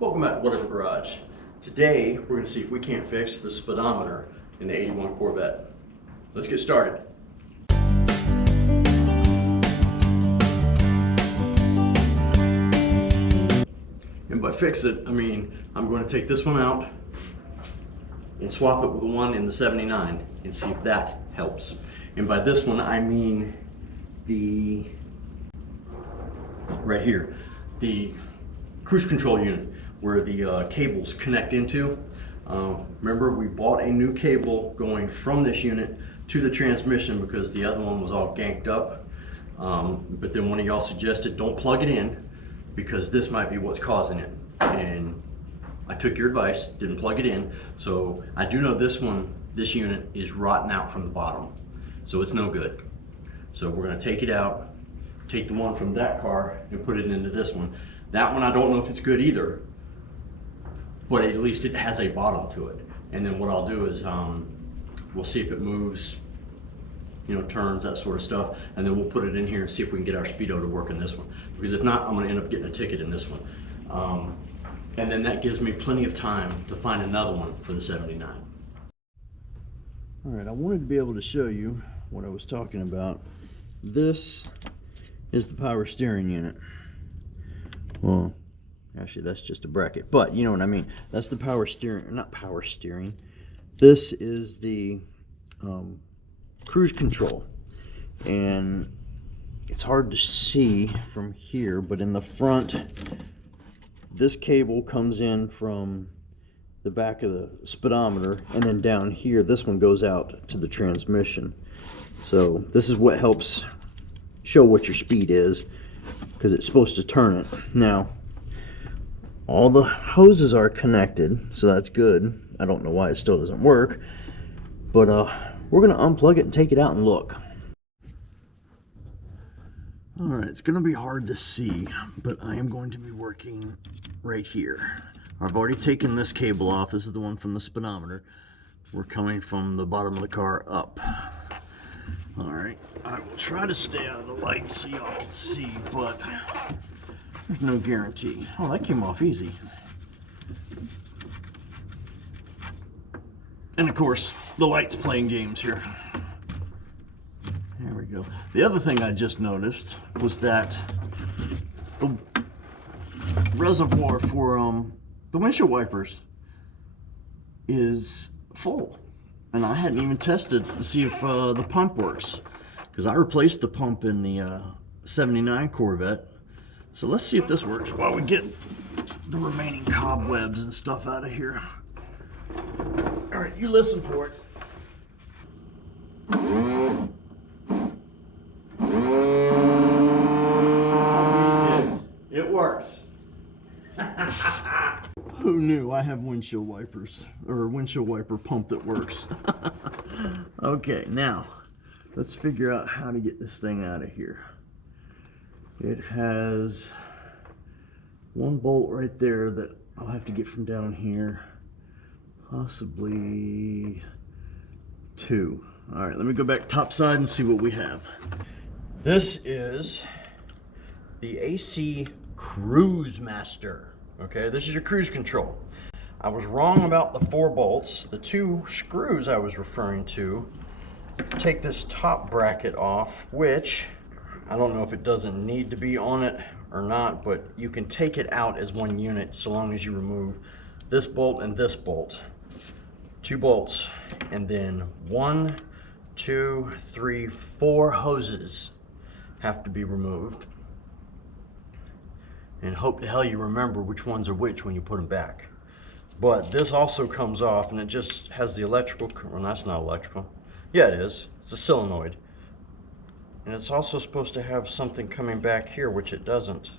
Welcome back to Whatever Garage. Today we're going to see if we can't fix the speedometer in the 81 Corvette. Let's get started. And by fix it, I mean I'm going to take this one out and swap it with the one in the 79 and see if that helps. And by this one I mean the right here, the cruise control unit where the cables connect into. Remember, we bought a new cable going from this unit to the transmission because the other one was all ganked up. But then one of y'all suggested don't plug it in because this might be what's causing it. And I took your advice, didn't plug it in. So I do know this unit is rotten out from the bottom. So it's no good. So we're gonna take it out, take the one from that car and put it into this one. That one I don't know if it's good either, but at least it has a bottom to it. And then what I'll do is we'll see if it moves, turns, that sort of stuff, and then we'll put it in here and see if we can get our Speedo to work in this one. Because if not, I'm gonna end up getting a ticket in this one. And then that gives me plenty of time to find another one for the 79. All right, I wanted to be able to show you what I was talking about. This is the power steering unit. Well, actually that's just a bracket, but you know what I mean. That's the power steering, not power steering. This is the cruise control, and it's hard to see from here, but in the front, this cable comes in from the back of the speedometer, and then down here, this one goes out to the transmission. So this is what helps show what your speed is, because it's supposed to turn it. Now, all the hoses are connected, so that's good. I don't know why it still doesn't work, but we're gonna unplug it and take it out and look. All right, it's gonna be hard to see, but I am going to be working right here. I've already taken this cable off. This is the one from the speedometer. We're coming from the bottom of the car up. All right, I will try to stay out of the light so y'all can see, but there's no guarantee. Oh, that came off easy. And of course, the light's playing games here. There we go. The other thing I just noticed was that the reservoir for the windshield wipers is full. And I hadn't even tested to see if the pump works, because I replaced the pump in the 79 Corvette. So let's see if this works while we get the remaining cobwebs and stuff out of here. All right, you listen for it. It works. Who knew? I have windshield wipers, or a windshield wiper pump that works. Okay, now let's figure out how to get this thing out of here. It has one bolt right there that I'll have to get from down here, possibly two. All right, let me go back top side and see what we have. This is the AC Cruise Master. Okay, this is your cruise control. I was wrong about the 4 bolts. The 2 screws I was referring to take this top bracket off, which I don't know if it doesn't need to be on it or not, but you can take it out as one unit so long as you remove this bolt and this bolt. 2 bolts, and then 1, 2, 3, 4 hoses have to be removed. And hope to hell you remember which ones are which when you put them back. But this also comes off, and it just has the electrical, well, that's not electrical. Yeah, it is. It's a solenoid. And it's also supposed to have something coming back here, which it doesn't.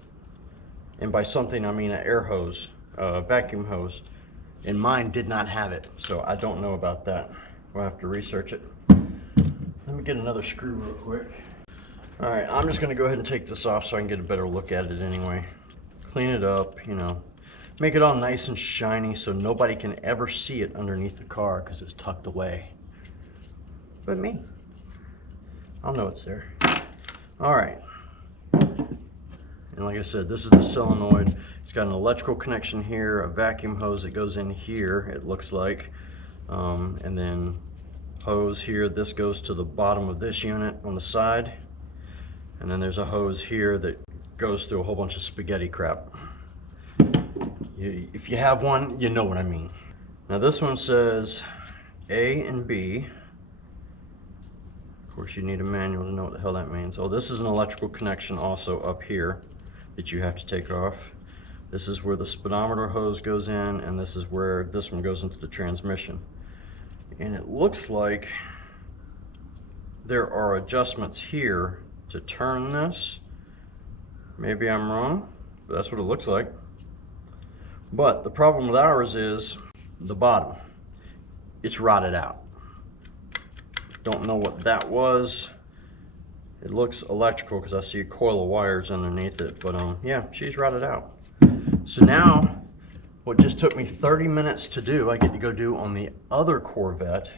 And by something, I mean an air hose, a vacuum hose. And mine did not have it, so I don't know about that. We'll have to research it. Let me get another screw real quick. All right, I'm just gonna go ahead and take this off so I can get a better look at it anyway. Clean it up, make it all nice and shiny so nobody can ever see it underneath the car because it's tucked away. But me. I'll know it's there. All right. And like I said, this is the solenoid. It's got an electrical connection here, a vacuum hose that goes in here, it looks like. And then hose here, this goes to the bottom of this unit on the side. And then there's a hose here that goes through a whole bunch of spaghetti crap. If you have one, you know what I mean. Now this one says A and B. Of course, you need a manual to know what the hell that means. Oh, this is an electrical connection also up here that you have to take off. This is where the speedometer hose goes in, and this is where this one goes into the transmission. And it looks like there are adjustments here to turn this. Maybe I'm wrong, but that's what it looks like. But the problem with ours is the bottom. It's rotted out. Don't know what that was. It looks electrical because I see a coil of wires underneath it, but yeah, she's rotted out. So now, what just took me 30 minutes to do, I get to go do on the other Corvette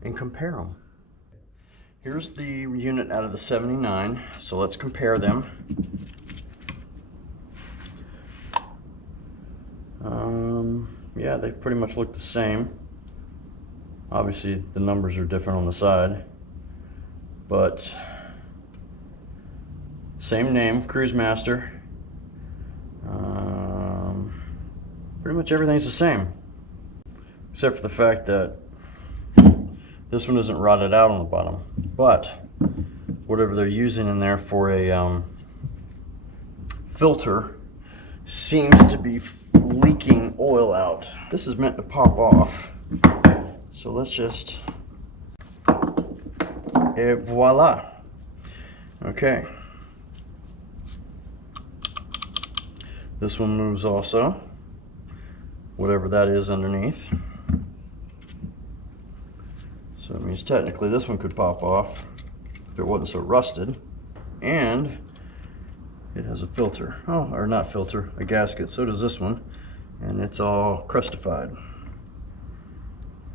and compare them. Here's the unit out of the 79, so let's compare them. Yeah, they pretty much look the same. Obviously, the numbers are different on the side, but same name, Cruise Master. Pretty much everything's the same, except for the fact that this one isn't rotted out on the bottom, but whatever they're using in there for a filter seems to be leaking oil out. This is meant to pop off, so let's just, et voila. Okay, this one moves also, whatever that is underneath. So it means technically this one could pop off if it wasn't so rusted. And it has a filter. Oh, or not filter, a gasket. So does this one. And it's all crustified.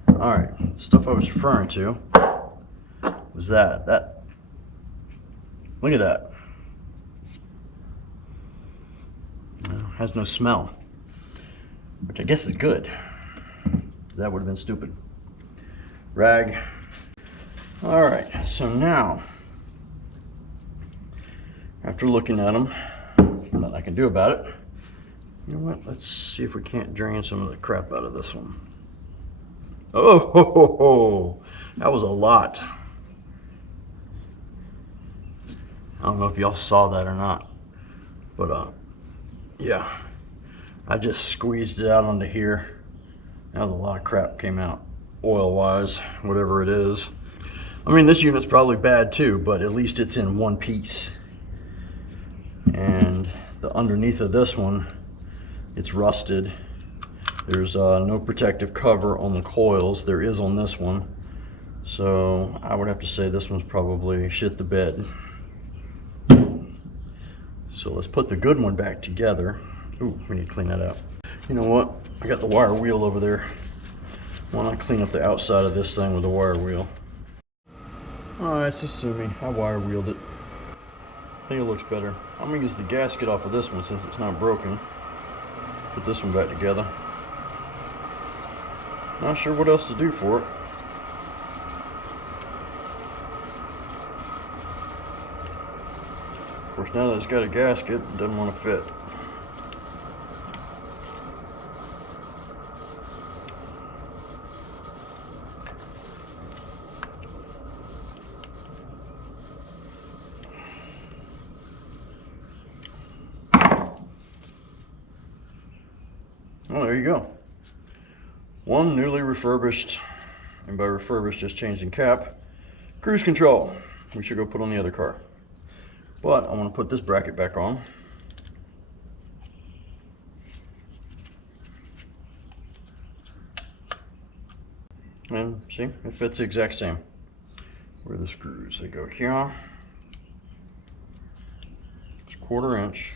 Alright, the stuff I was referring to was that. Look at that. Has no smell. Which I guess is good. That would have been stupid. Rag. Alright, so now, after looking at them, nothing I can do about it. You know what? Let's see if we can't drain some of the crap out of this one. Oh, ho, ho, ho. That was a lot. I don't know if y'all saw that or not, but yeah, I just squeezed it out onto here. That was a lot of crap came out, oil-wise, whatever it is. I mean, this unit's probably bad too, but at least it's in one piece. And the underneath of this one, it's rusted. There's no protective cover on the coils. There is on this one. So I would have to say this one's probably shit the bed. So let's put the good one back together. Ooh, we need to clean that up. You know what? I got the wire wheel over there. Why don't I clean up the outside of this thing with the wire wheel? Alright, so sue me. I wire wheeled it. I think it looks better. I'm gonna use the gasket off of this one since it's not broken. Put this one back together. Not sure what else to do for it. Of course, now that it's got a gasket, it doesn't want to fit. Well, there you go. One newly refurbished, and by refurbished, just changing cap, cruise control. We should go put on the other car. But I want to put this bracket back on. And see, it fits the exact same. Where are the screws? They go here. It's 1/4 inch.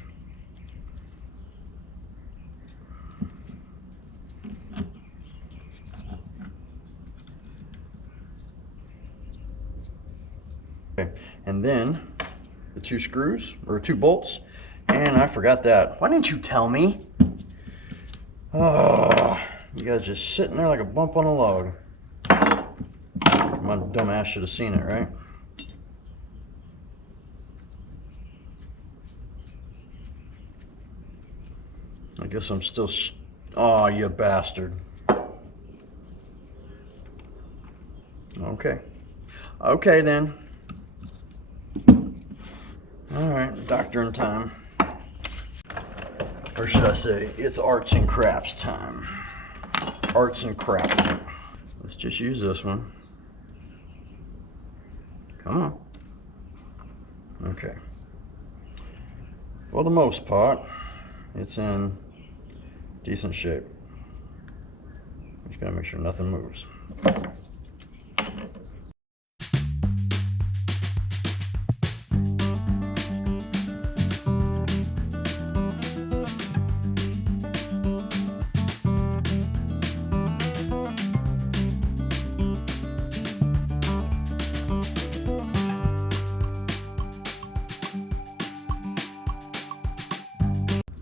Okay, and then the 2 screws, or 2 bolts, And I forgot that. Why didn't you tell me? Oh, you guys just sitting there like a bump on a log. My dumb ass should have seen it, right? I guess I'm still, oh, you bastard. Okay. Okay then. All right, doctoring time. Or should I say, it's arts and crafts time. Arts and crafting. Let's just use this one. Come on. Okay. For the most part, it's in decent shape. Just gotta make sure nothing moves.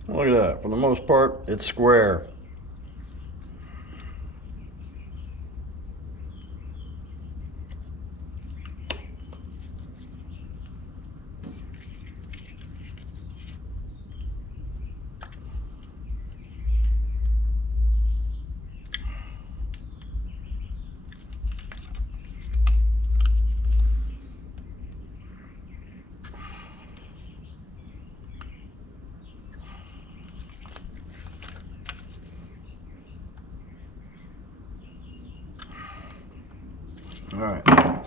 Look at that. For the most part, it's square. All right,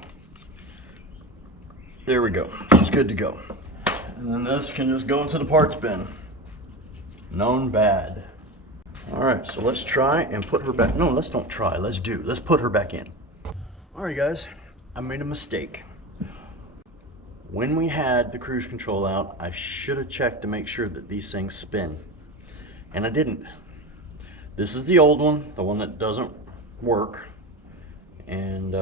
there we go. She's good to go. And then this can just go into the parts bin. Known bad. All right, so let's try and put her back. No, let's don't try, let's do. Let's put her back in. All right, guys, I made a mistake. When we had the cruise control out, I should have checked to make sure that these things spin. And I didn't. This is the old one, the one that doesn't work. And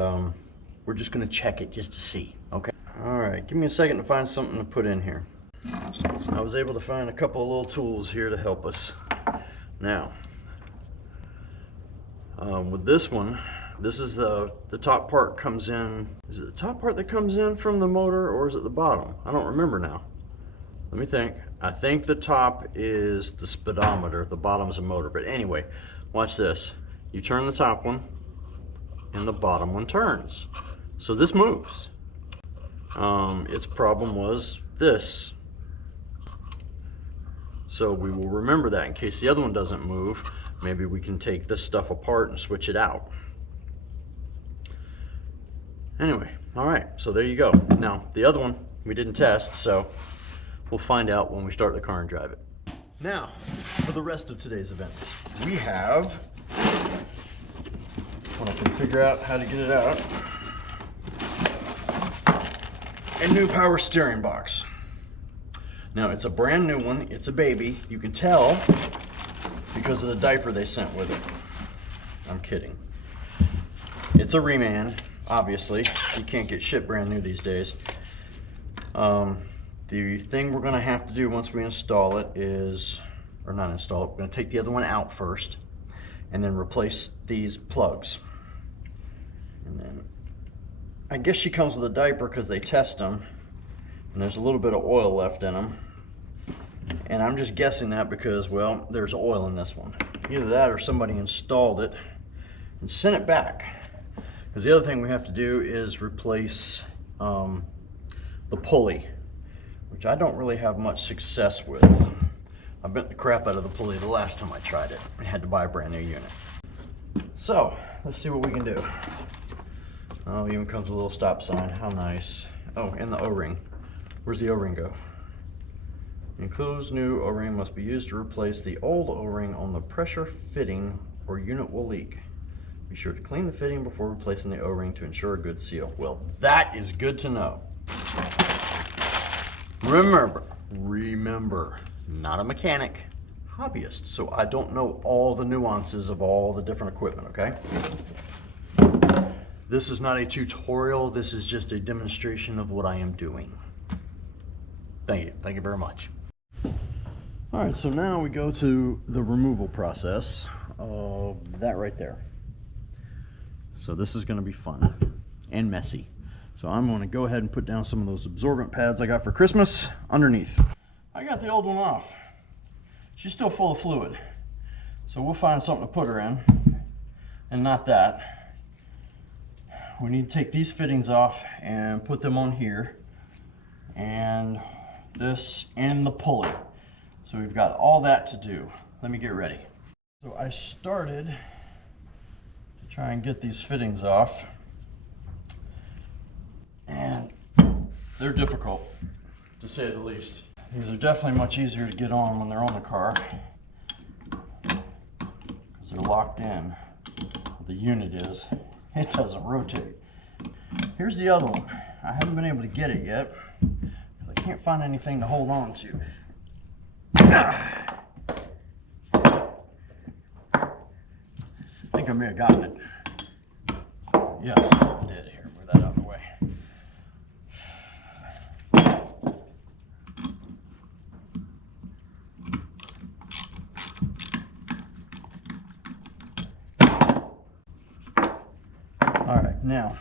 we're just gonna check it just to see, okay? All right, give me a second to find something to put in here. I was able to find a couple of little tools here to help us. Now, with this one, this is the top part comes in. Is it the top part that comes in from the motor, or is it the bottom? I don't remember now. Let me think. I think the top is the speedometer, the bottom's a motor. But anyway, watch this. You turn the top one, and the bottom one turns. So this moves. Its problem was this. So we will remember that in case the other one doesn't move. Maybe we can take this stuff apart and switch it out. Anyway, all right, so there you go. Now, the other one we didn't test, so we'll find out when we start the car and drive it. Now, for the rest of today's events, we have, when I can figure out how to get it out, a new power steering box. Now, it's a brand new one. It's a baby. You can tell because of the diaper they sent with it. I'm kidding. It's a reman, obviously. You can't get shit brand new these days. The thing we're gonna have to do once we install it is, or not install it, we're gonna take the other one out first and then replace these plugs. And then, I guess she comes with a diaper because they test them and there's a little bit of oil left in them. And I'm just guessing that because, well, there's oil in this one. Either that or somebody installed it and sent it back. Because the other thing we have to do is replace the pulley, which I don't really have much success with. I bent the crap out of the pulley the last time I tried it. I had to buy a brand new unit. So, let's see what we can do. Oh, even comes with a little stop sign. How nice. Oh, and the O-ring. Where's the O-ring go? Enclosed new O-ring must be used to replace the old O-ring on the pressure fitting or unit will leak. Be sure to clean the fitting before replacing the O-ring to ensure a good seal. Well, that is good to know. Remember, not a mechanic, hobbyist, so I don't know all the nuances of all the different equipment, okay? This is not a tutorial, this is just a demonstration of what I am doing. Thank you very much. All right, so now we go to the removal process of that right there. So this is gonna be fun and messy. So I'm gonna go ahead and put down some of those absorbent pads I got for Christmas underneath. I got the old one off. She's still full of fluid. So we'll find something to put her in, and not that. We need to take these fittings off and put them on here, and this and the pulley. So we've got all that to do. Let me get ready. So I started to try and get these fittings off, and they're difficult, to say the least. These are definitely much easier to get on when they're on the car, because they're locked in. The unit is. It doesn't rotate. Here's the other one. I haven't been able to get it yet, because I can't find anything to hold on to. I think I may have gotten it. Yes, I did. Here, move that out of the way. All right, now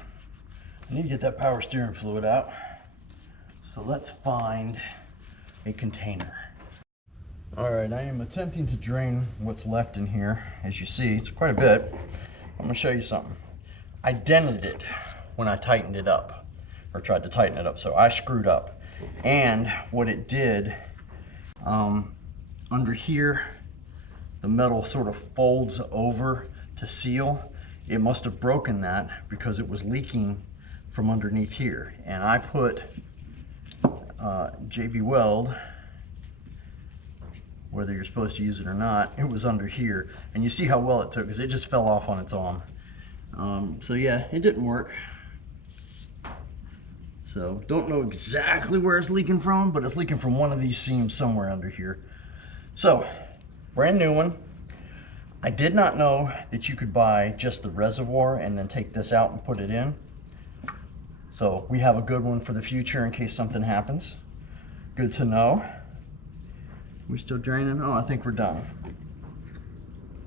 I need to get that power steering fluid out. So let's find a container. All right, I am attempting to drain what's left in here. As you see, it's quite a bit. I'm gonna show you something. I dented it when I tightened it up, or tried to tighten it up, so I screwed up. And what it did, under here, the metal sort of folds over to seal. It must have broken that because it was leaking from underneath here. And I put JB Weld, whether you're supposed to use it or not, it was under here. And you see how well it took, because it just fell off on its own. So yeah, it didn't work. So don't know exactly where it's leaking from, but it's leaking from one of these seams somewhere under here. So, brand new one. I did not know that you could buy just the reservoir and then take this out and put it in. So we have a good one for the future in case something happens. Good to know. We still draining? Oh, I think we're done.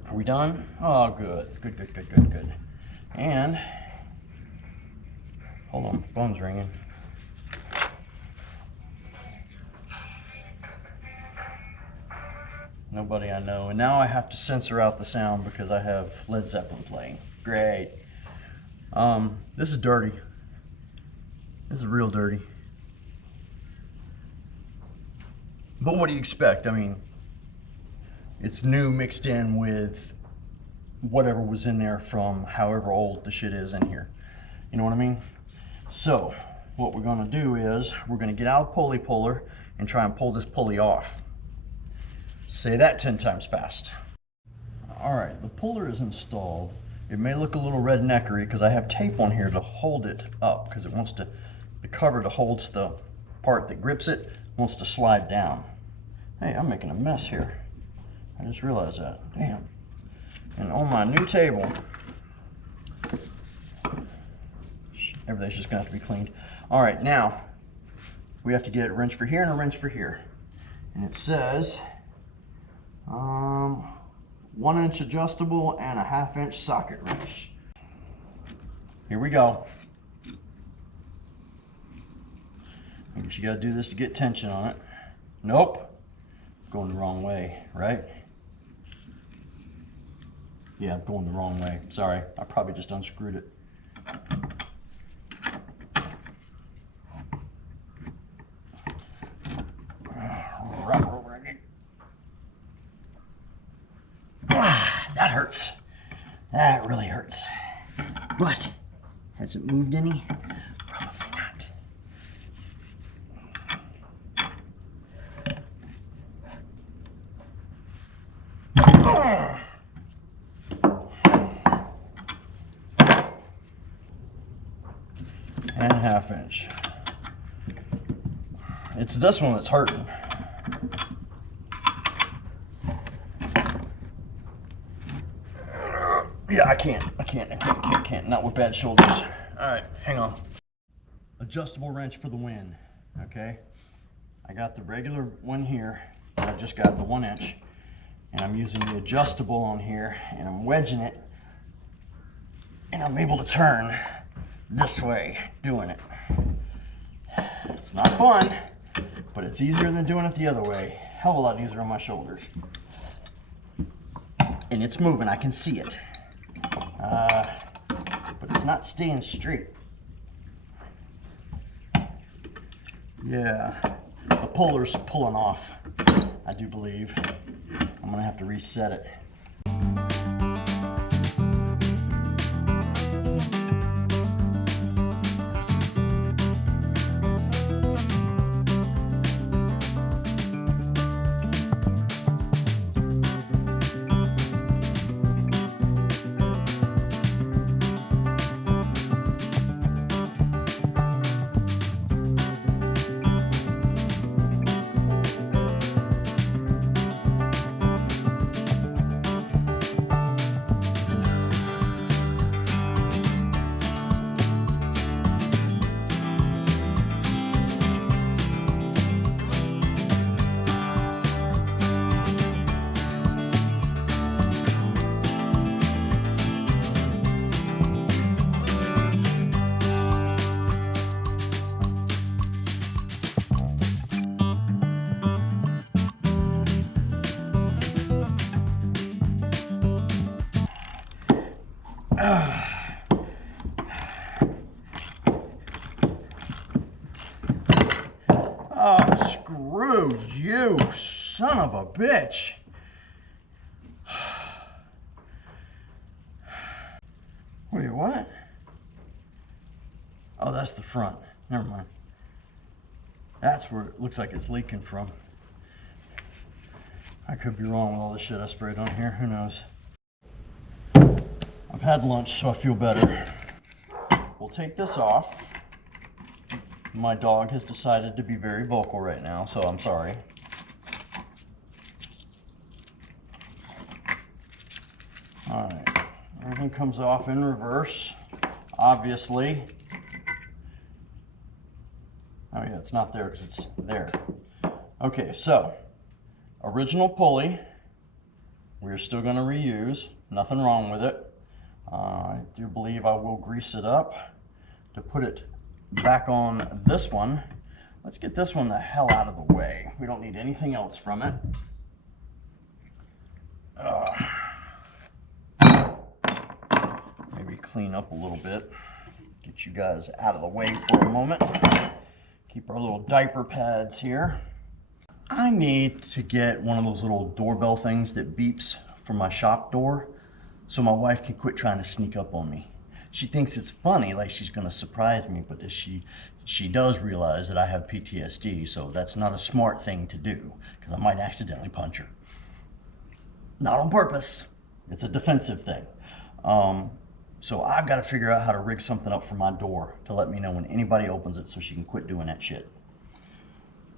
Are we done? Oh, good. Good, good, good, good, good. And, hold on, phone's ringing. Nobody I know. And now I have to censor out the sound because I have Led Zeppelin playing. Great. This is dirty. This is real dirty. But what do you expect? I mean, it's new mixed in with whatever was in there from however old the shit is in here. You know what I mean? So, what we're gonna do is, we're gonna get out a pulley puller and try and pull this pulley off. Say that 10 times fast. All right, the puller is installed. It may look a little redneckery because I have tape on here to hold it up, because it wants to, the cover that holds the part that grips it wants to slide down. Hey, I'm making a mess here. I just realized that. Damn. And on my new table, everything's just gonna have to be cleaned. All right, now we have to get a wrench for here and a wrench for here. And it says 1-inch adjustable and a 1/2-inch socket wrench. Here we go. I guess you gotta do this to get tension on it. Nope. Going the wrong way, right? Yeah, I'm going the wrong way. Sorry, I probably just unscrewed it. That hurts. That really hurts. But, has it moved any? Probably not. And a 1/2 inch. It's this one that's hurting. Yeah, I can't. Not with bad shoulders. All right, hang on. Adjustable wrench for the win, okay? I got the regular one here. I've just got the 1 inch, and I'm using the adjustable on here, and I'm wedging it, and I'm able to turn this way doing it. It's not fun, but it's easier than doing it the other way. Hell of a lot easier on my shoulders. And it's moving, I can see it. But it's not staying straight. Yeah, the puller's pulling off, I do believe. I'm gonna have to reset it. Oh, screw you, son of a bitch. Wait, what? Oh, that's the front. Never mind. That's where it looks like it's leaking from. I could be wrong with all the shit I sprayed on here. Who knows? I've had lunch, so I feel better. We'll take this off. My dog has decided to be very vocal right now, so I'm sorry. All right, everything comes off in reverse, obviously. Oh yeah, it's not there because it's there. Okay, so original pulley, we're still going to reuse. Nothing wrong with it. I do believe I will grease it up to put it back on this one. Let's get this one the hell out of the way. We don't need anything else from it. Maybe clean up a little bit. Get you guys out of the way for a moment. Keep our little diaper pads here. I need to get one of those little doorbell things that beeps for my shop door so my wife can quit trying to sneak up on me. She thinks it's funny, like she's gonna surprise me, but she does realize that I have PTSD, so that's not a smart thing to do, because I might accidentally punch her. Not on purpose, it's a defensive thing. So I've gotta figure out how to rig something up for my door to let me know when anybody opens it so she can quit doing that shit.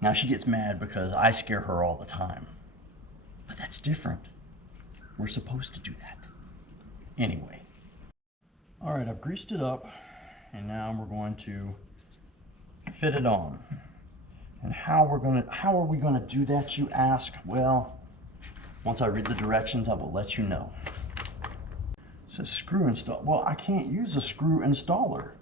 Now she gets mad because I scare her all the time, but that's different. We're supposed to do that. Anyway. All right, I've greased it up, and now we're going to fit it on. And how are we gonna do that, you ask? Well, once I read the directions, I will let you know. It says screw install. Well, I can't use a screw installer.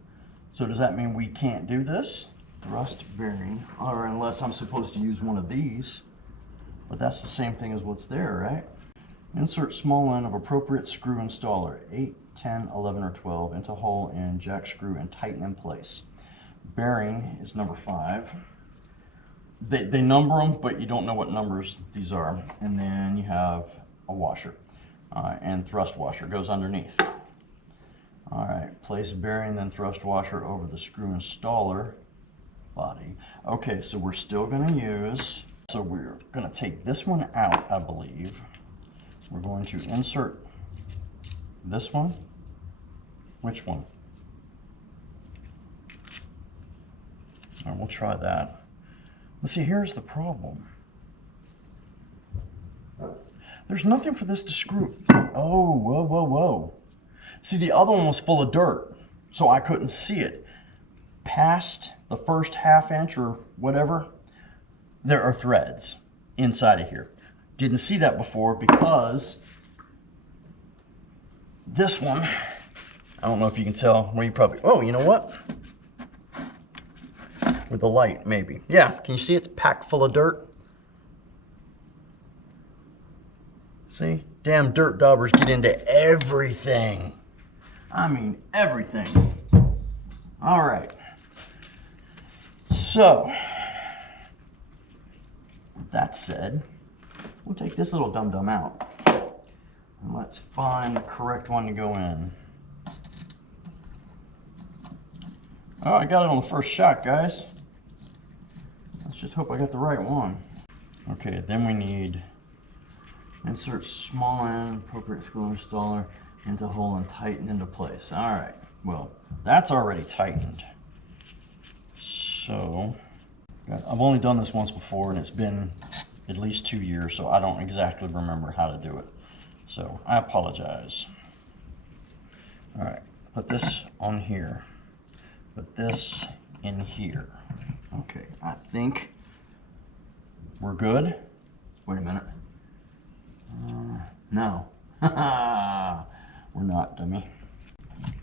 So does that mean we can't do this? Thrust bearing, or unless I'm supposed to use one of these. But that's the same thing as what's there, right? Insert small end of appropriate screw installer, 8, 10, 11, or 12, into hole and jack screw and tighten in place. Bearing is number 5. They number them, but you don't know what numbers these are. And then you have a washer, and thrust washer goes underneath. All right, place bearing, then thrust washer over the screw installer body. Okay, so we're still gonna use, so we're gonna take this one out, I believe. We're going to insert this one. Which one? All right, we'll try that. But see, here's the problem. There's nothing for this to screw. Oh, whoa, whoa, whoa. See, the other one was full of dirt, so I couldn't see it. Past the first ½ inch or whatever, there are threads inside of here. Didn't see that before because this one, I don't know if you can tell, well, you probably, oh, you know what? With the light, maybe. Yeah, can you see it's packed full of dirt? See? Damn dirt daubers get into everything. I mean, everything. All right. So, that said, we'll take this little dum-dum out. And let's find the correct one to go in. Oh, I got it on the first shot, guys. Let's just hope I got the right one. Okay, then we need insert small end, appropriate screw installer into hole and tighten into place. All right, well, that's already tightened. So, I've only done this once before and it's been at least 2 years, so I don't exactly remember how to do it. So, I apologize. All right, put this on here. Put this in here. Okay, I think we're good. Wait a minute. No. We're not, dummy.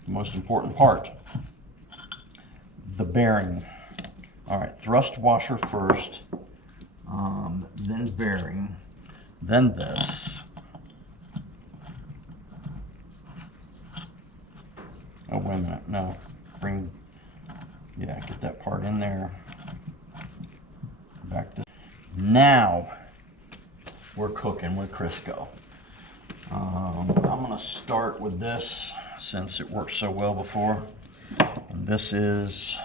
The most important part. The bearing. All right, thrust washer first. Then bearing. Then this. Oh, wait a minute. No. Yeah, get that part in there. Back this. Now we're cooking with Crisco. I'm gonna start with this since it worked so well before. And this is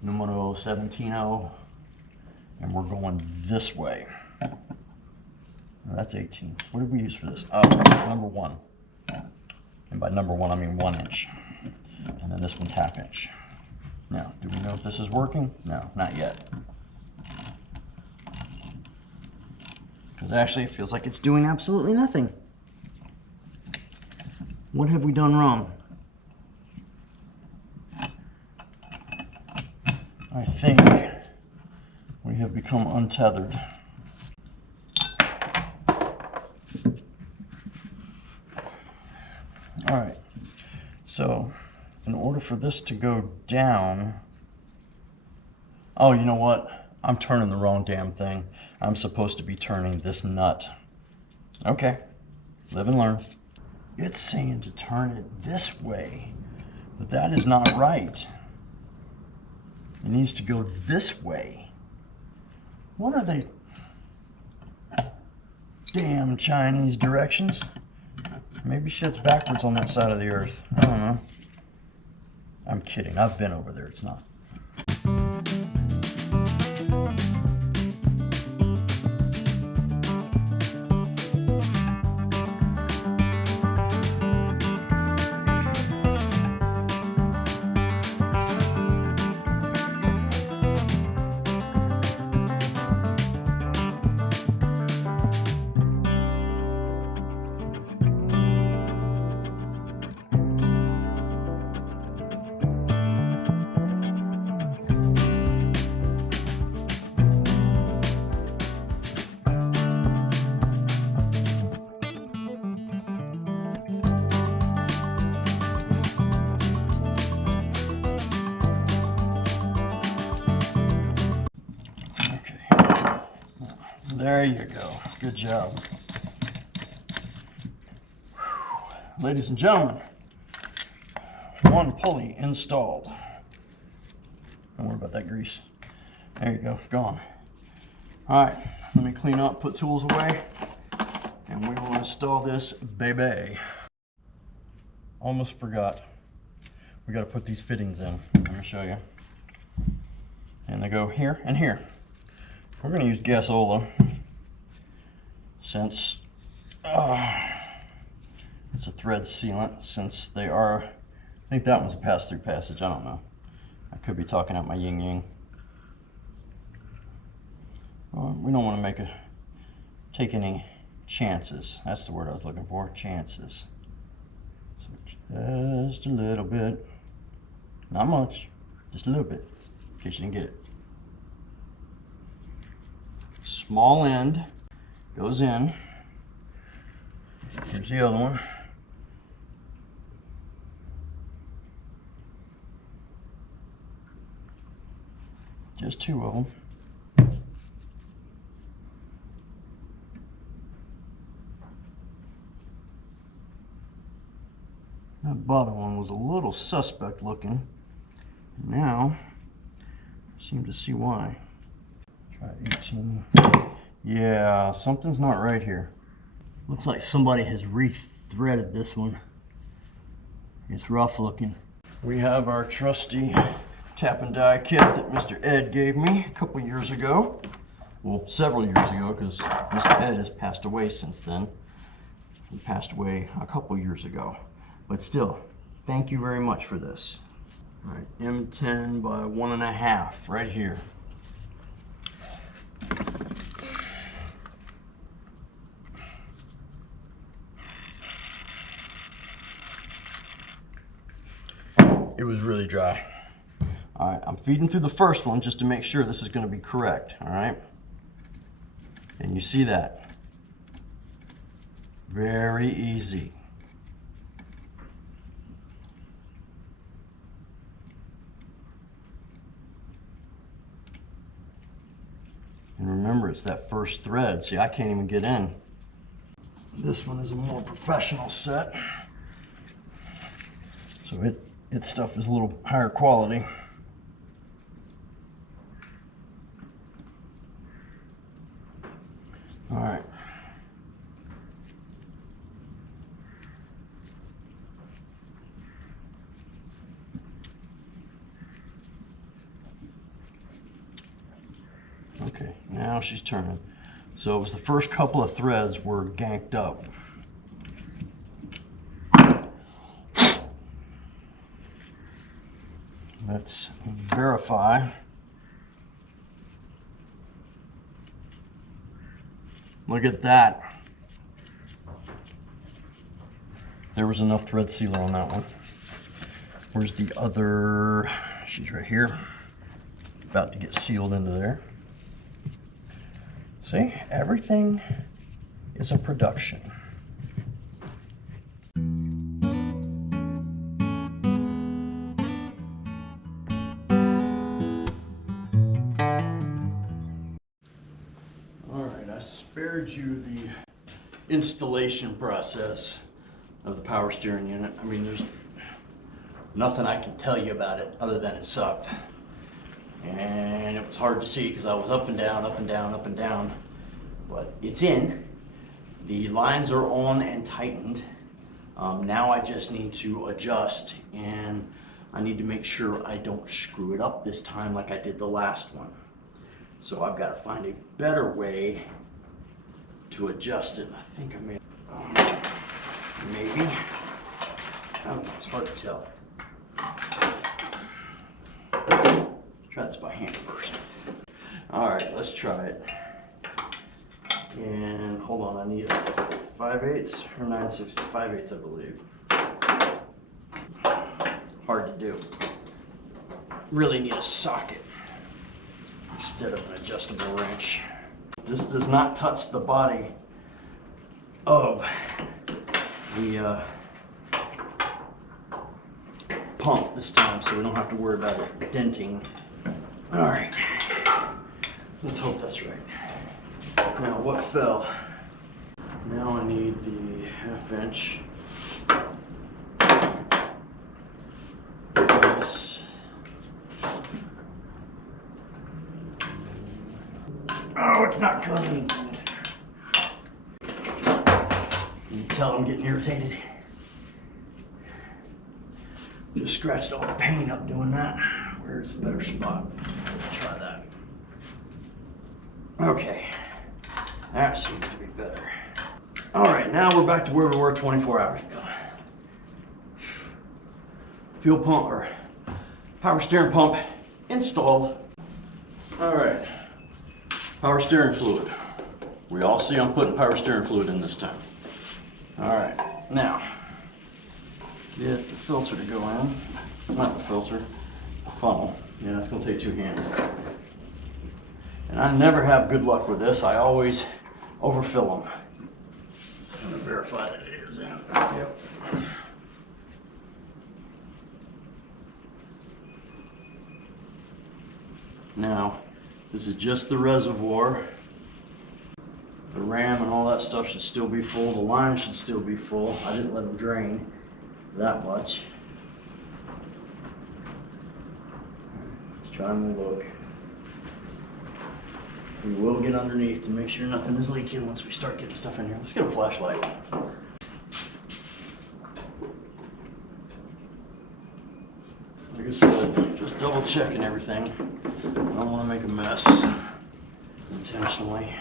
numero 17, and we're going this way. No, that's 18. What did we use for this? Oh, number 1. And by number 1, I mean 1 inch. And then this one's 1/2 inch. Now, do we know if this is working? No, not yet. Because actually it feels like it's doing absolutely nothing. What have we done wrong? I think we have become untethered. All right, so in order for this to go down, oh, you know what? I'm turning the wrong damn thing. I'm supposed to be turning this nut. Okay, live and learn. It's saying to turn it this way, but that is not right. It needs to go this way. What are they? Damn Chinese directions. Maybe shit's backwards on that side of the earth. I don't know. I'm kidding. I've been over there. It's not. There you go. Good job. Whew. Ladies and gentlemen, 1 pulley installed. Don't worry about that grease. There you go, gone. All right, let me clean up, put tools away, and we will install this baby. Almost forgot. We got to put these fittings in. Let me show you. And they go here and here. We're going to use Gasola since it's a thread sealant, since they are, I think that one's a pass-through passage, I don't know. I could be talking out my yin-yang. Well, we don't want to take any chances. That's the word I was looking for, chances. So just a little bit, not much, just a little bit, in case you didn't get it. Small end goes in. Here's the other one. Just two of them. That bottom one was a little suspect looking. Now, I seem to see why. Try 18. Yeah, something's not right here. Looks like somebody has re-threaded this one. It's rough looking. We have our trusty tap and die kit that Mr. Ed gave me a couple years ago. Well, several years ago, because Mr. Ed has passed away since then. He passed away a couple years ago. But still, thank you very much for this. All right, M10 by 1.5 right here. It was really dry. All right, I'm feeding through the first one just to make sure this is going to be correct, all right? And you see that? Very easy. And remember, it's that first thread. See, I can't even get in. This one is a more professional set. So its stuff is a little higher quality. All right. Okay, now she's turning. So it was the first couple of threads were ganked up. Let's verify. Look at that. There was enough thread sealer on that one. Where's the other? She's right here. About to get sealed into there. See, everything is a production. All right, I spared you the installation process of the power steering unit. I mean, there's nothing I can tell you about it other than it sucked. And it was hard to see because I was up and down, up and down, up and down. But it's in. The lines are on and tightened. Now I just need to adjust, and I need to make sure I don't screw it up this time like I did the last one. So I've got to find a better way to adjust it. I think I may, maybe. I don't know, it's hard to tell. Try this by hand first. All right, let's try it. And hold on, I need 5/8 or 9/16, 5/8, I believe. Hard to do. Really need a socket instead of an adjustable wrench. This does not touch the body of the pump this time, so we don't have to worry about it denting. All right, let's hope that's right. Now what fell? Now I need the 1/2 inch. This. Oh, it's not coming. You can tell I'm getting irritated. Just scratched all the paint up doing that. Where's a better spot? Let's try that. Okay, that seems to be better. All right, now we're back to where we were 24 hours ago. Fuel pump or power steering pump installed. All right, power steering fluid. We all see I'm putting power steering fluid in this time. All right, now get the filter to go in. Not the filter, the funnel. Yeah, it's gonna take 2 hands. And I never have good luck with this. I always overfill them. I'm gonna verify that it is in. Yep. Now, this is just the reservoir. The ram and all that stuff should still be full. The line should still be full. I didn't let them drain that much. Just trying to look. We will get underneath to make sure nothing is leaking once we start getting stuff in here. Let's get a flashlight. Like I said, just double checking everything. I don't want to make a mess intentionally.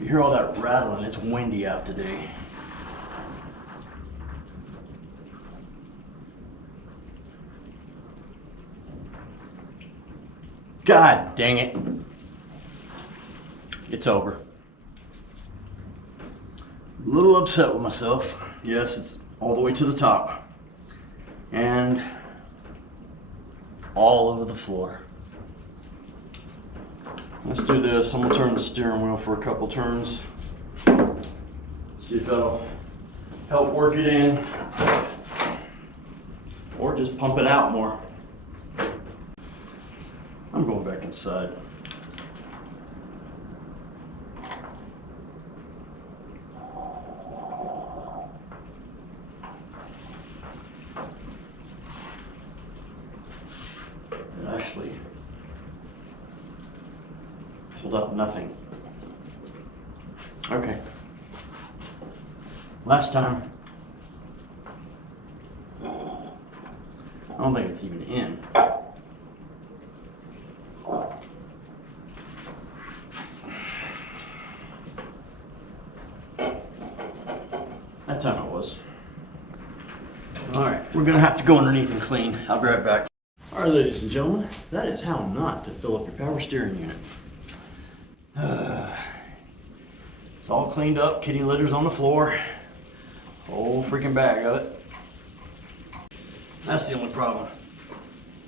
You hear all that rattling, it's windy out today. God dang it. It's over. A little upset with myself. Yes, it's all the way to the top. And all over the floor. Let's do this. I'm gonna turn the steering wheel for a couple turns. See if that'll help work it in. Or just pump it out more. I'm going back inside. It actually pulled up nothing. Okay. Last time. I don't think it's even in. That time it was. Alright, we're gonna have to go underneath and clean. I'll be right back. Alright, ladies and gentlemen, that is how not to fill up your power steering unit. It's all cleaned up, kitty litter's on the floor. Whole freaking bag of it. That's the only problem.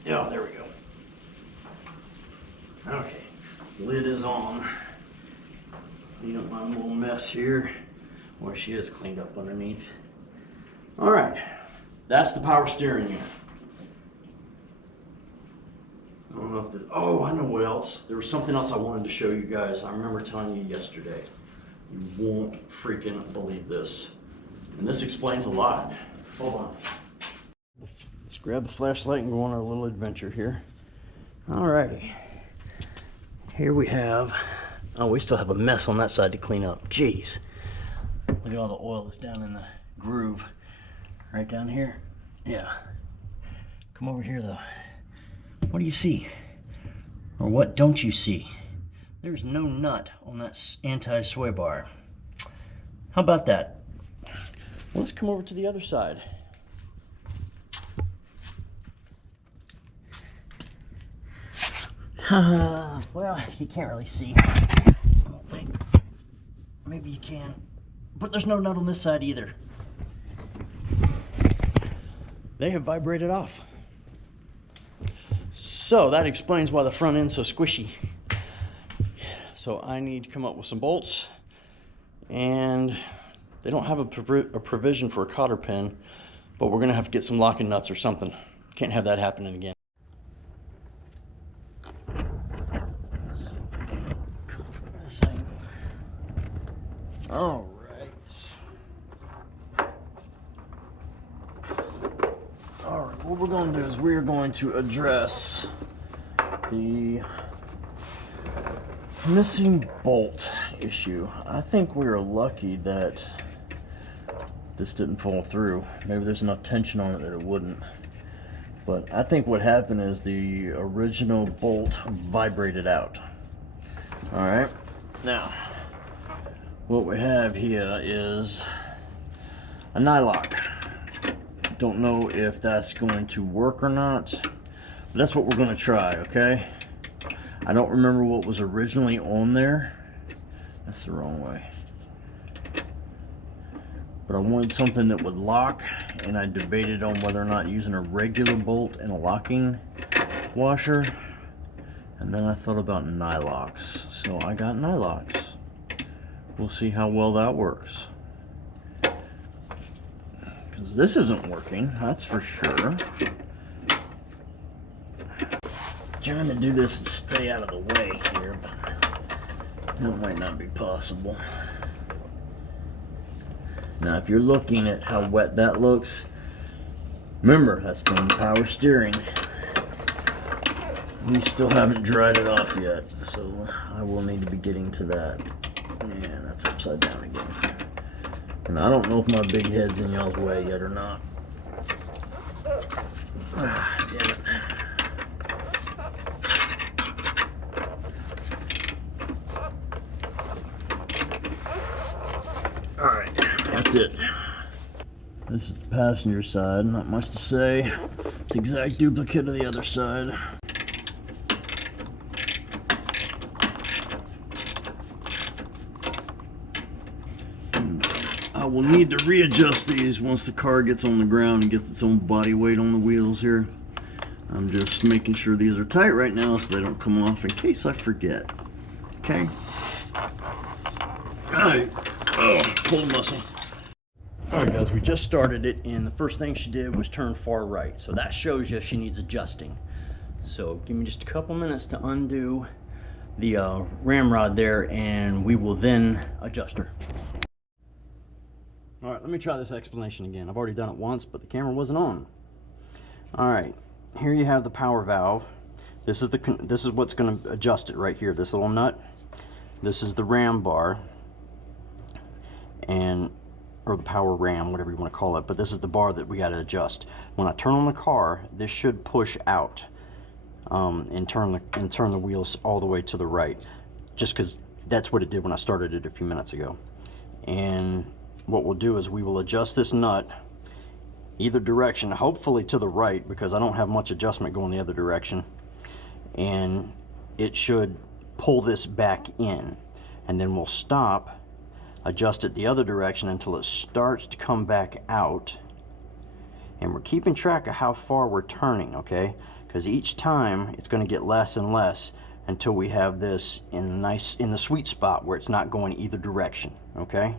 Yeah, there we go. Okay, lid is on. Clean up my little mess here. Where she is cleaned up underneath. All right, that's the power steering unit. I don't know if oh, I know what else. There was something else I wanted to show you guys. I remember telling you yesterday. You won't freaking believe this. And this explains a lot. Hold on. Let's grab the flashlight and go on our little adventure here. All righty. Here we have, oh, we still have a mess on that side to clean up. Jeez. Look at all the oil that's down in the groove. Right down here. Yeah. Come over here though. What do you see? Or what don't you see? There's no nut on that anti-sway bar. How about that? Well, let's come over to the other side. Well, you can't really see. I don't think. Maybe you can. But there's no nut on this side either. They have vibrated off. So that explains why the front end's so squishy. So I need to come up with some bolts, and they don't have a provision for a cotter pin, but we're gonna have to get some locking nuts or something. Can't have that happening again. This thing. All right. All right, what we're going to do is we're going to address the missing bolt issue. I think we are lucky that this didn't fall through. Maybe there's enough tension on it that it wouldn't. But I think what happened is the original bolt vibrated out. All right, now what we have here is a nylock. Don't know if that's going to work or not, but that's what we're going to try, okay? I don't remember what was originally on there. That's the wrong way. but I wanted something that would lock, and I debated on whether or not using a regular bolt and a locking washer, and then I thought about Nylox, so I got Nylox. We'll see how well that works, because this isn't working, that's for sure. Trying to do this and stay out of the way here, but that might not be possible. Now, if you're looking at how wet that looks, remember, that's from power steering. We still haven't dried it off yet, so I will need to be getting to that. Yeah, that's upside down again. And I don't know if my big head's in y'all's way yet or not. Ah, damn it. Alright, that's it. This is the passenger side, not much to say. It's the exact duplicate of the other side. I will need to readjust these once the car gets on the ground and gets its own body weight on the wheels here. I'm just making sure these are tight right now so they don't come off in case I forget. Okay? Alright. Oh, pull the muscle. Alright guys, we just started it, and the first thing she did was turn far right. So that shows you she needs adjusting. So give me just a couple minutes to undo the ramrod there, and we will then adjust her. Alright, let me try this explanation again. I've already done it once, but the camera wasn't on. Alright, here you have the power valve. This is what's going to adjust it right here, this little nut. This is the ram bar, or the power ram, whatever you want to call it, but this is the bar that we got to adjust. When I turn on the car, this should push out and turn the wheels all the way to the right, just because that's what it did when I started it a few minutes ago. And what we'll do is we will adjust this nut either direction, hopefully to the right, because I don't have much adjustment going the other direction, and it should pull this back in, and then we'll stop, adjust it the other direction until it starts to come back out, and we're keeping track of how far we're turning, okay? Because each time it's going to get less and less until we have this in the sweet spot where it's not going either direction, okay?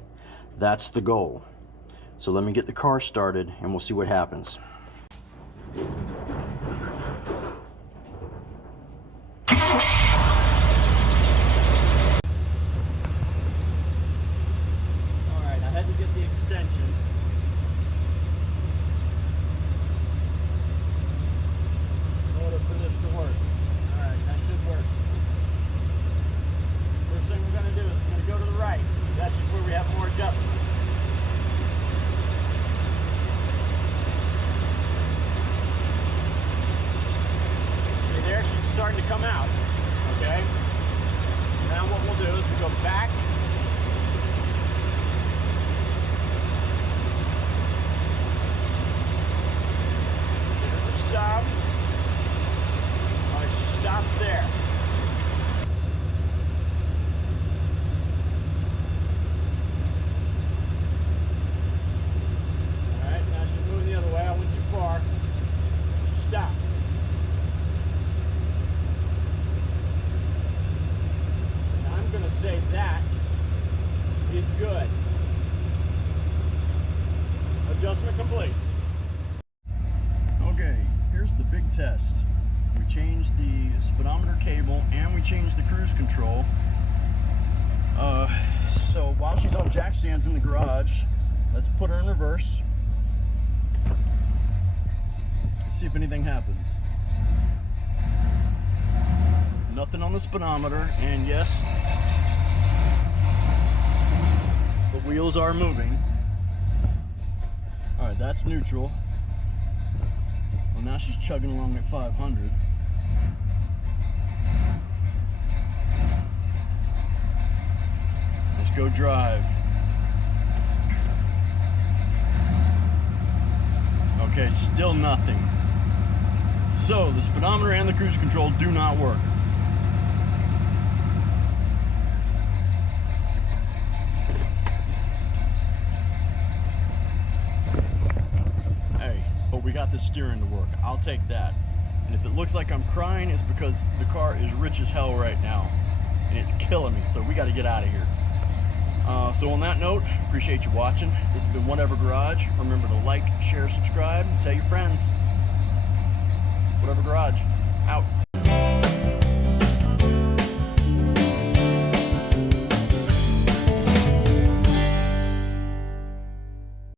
That's the goal. So let me get the car started and we'll see what happens. Alright, I had to get the extension. In order for this to work. Alright, that should work. First thing we're going to do is we're going to go to the right. That's just where we have more adjustment. See there, she's starting to come out. Okay? Now what we'll do is we go back. Get her to stop. Alright, she stops there. That is good. Adjustment complete. Okay, here's the big test. We changed the speedometer cable and we changed the cruise control. So while she's on jack stands in the garage, let's put her in reverse. Let's see if anything happens. Nothing on the speedometer, and yes, the wheels are moving. Alright, that's neutral. Well, now she's chugging along at 500. Let's go drive. Okay, still nothing. So, the speedometer and the cruise control do not work. steering to work. I'll take that. And if it looks like I'm crying, it's because the car is rich as hell right now and it's killing me, so we got to get out of here. So on that note, appreciate you watching. This has been Whatever Garage. Remember to like, share, subscribe, and tell your friends. Whatever Garage, out.